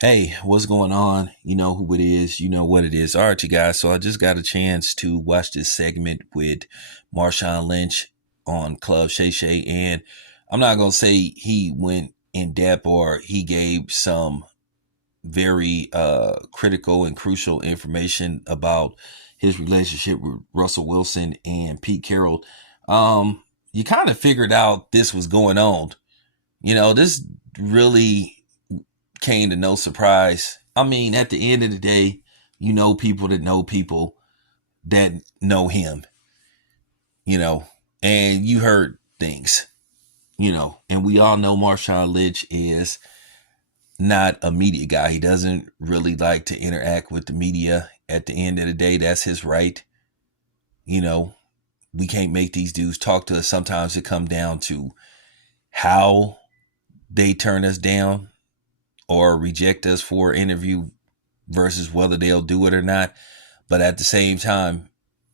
Hey, what's going on? You know who it is. You know what it is. All right, you guys. So I just got a chance to watch this segment with Marshawn Lynch on Club Shay Shay. And I'm not going to say he went in depth or he gave some very critical and crucial information about his relationship with Russell Wilson and Pete Carroll. You kind of figured out this was going on. This really came to no surprise. I mean, at the end of the day, people that know people that know him, you know, and you heard things, and we all know Marshawn Lynch is not a media guy. He doesn't really like to interact with the media. At the end of the day, that's his right. You know, we can't make these dudes talk to us. Sometimes it comes down to how they turn us down or reject us for an interview versus whether they'll do it or not. But at the same time,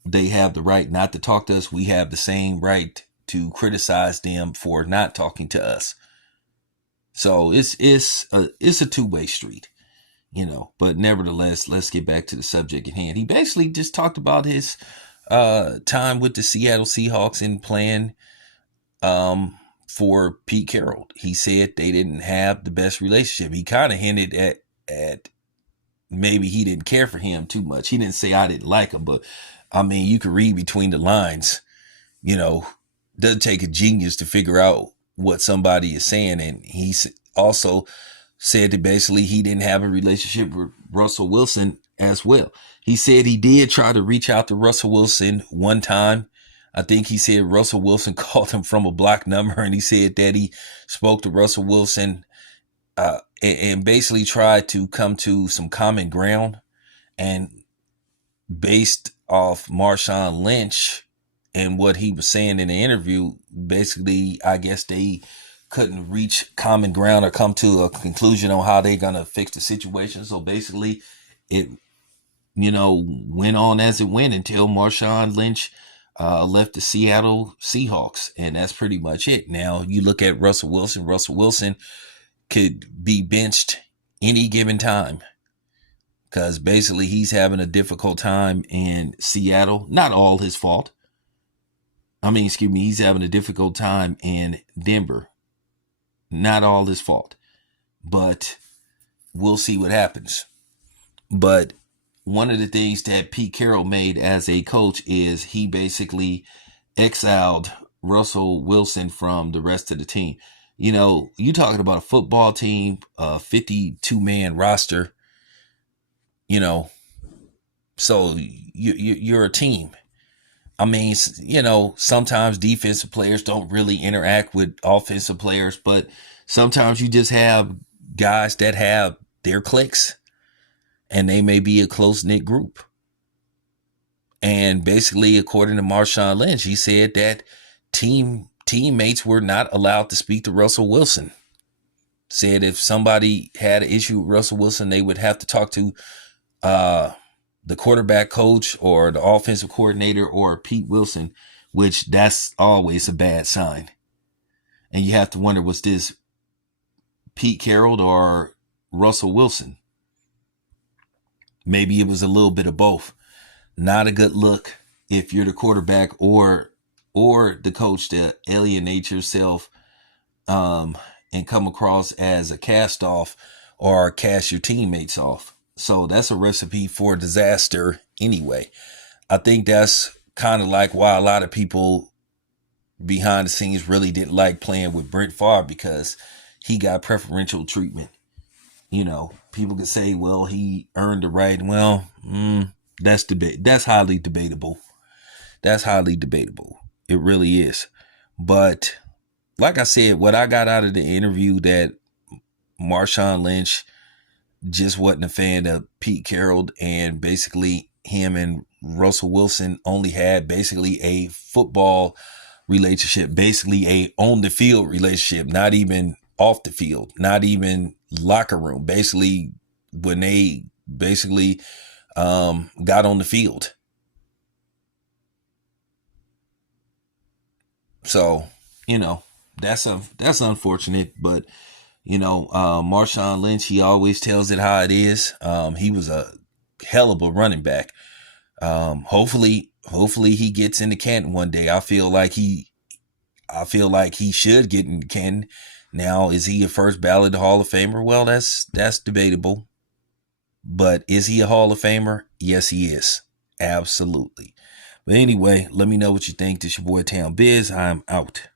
they have the right not to talk to us. We have the same right to criticize them for not talking to us. So it's a two-way street, But nevertheless, let's get back to the subject at hand. He basically just talked about his time with the Seattle Seahawks and playing for Pete Carroll. He said they didn't have the best relationship. He kind of hinted at maybe he didn't care for him too much. He didn't say I didn't like him, but I mean, you could read between the lines. You know, doesn't take a genius to figure out what somebody is saying. And he also said that basically he didn't have a relationship with Russell Wilson as well. He said he did try to reach out to Russell Wilson one time. I think he said Russell Wilson called him from a block number, and he said that he spoke to Russell Wilson and basically tried to come to some common ground. And based off Marshawn Lynch and what he was saying in the interview, basically, I guess they couldn't reach common ground or come to a conclusion on how they're going to fix the situation. So basically, it, went on as it went until Marshawn Lynch left the Seattle Seahawks. And that's pretty much it. Now, you look at Russell Wilson. Russell Wilson could be benched any given time because basically he's having a difficult time in Seattle. Not all his fault. He's having a difficult time in Denver. Not all his fault. But we'll see what happens. But one of the things that Pete Carroll made as a coach is he basically exiled Russell Wilson from the rest of the team. You talking about a football team, a 52-man roster, you know, so you're a team. Sometimes defensive players don't really interact with offensive players, but sometimes you just have guys that have their cliques and they may be a close-knit group. And basically, according to Marshawn Lynch, he said that teammates were not allowed to speak to Russell Wilson. Said if somebody had an issue with Russell Wilson, they would have to talk to the quarterback coach or the offensive coordinator or Pete Wilson, which that's always a bad sign. And you have to wonder, was this Pete Carroll or Russell Wilson? Maybe it was a little bit of both. Not a good look if you're the quarterback or the coach to alienate yourself and come across as a cast off or cast your teammates off. So that's a recipe for disaster anyway. I think that's kind of like why a lot of people behind the scenes really didn't like playing with Brent Favre, because he got preferential treatment. People could say, well, he earned the right. Well, that's debate. That's highly debatable. That's highly debatable. It really is. But like I said, what I got out of the interview, that Marshawn Lynch just wasn't a fan of Pete Carroll, and basically him and Russell Wilson only had basically a football relationship, basically a on the field relationship, not even off the field, not even locker room. Basically, when they basically got on the field. So, that's unfortunate, but Marshawn Lynch, he always tells it how it is. He was a hell of a running back. Hopefully he gets into Canton one day. I feel like he should get into Canton. Now, is he a first ballot Hall of Famer? Well, that's debatable. But is he a Hall of Famer? Yes, he is. Absolutely. But anyway, let me know what you think. This your boy Town Biz. I'm out.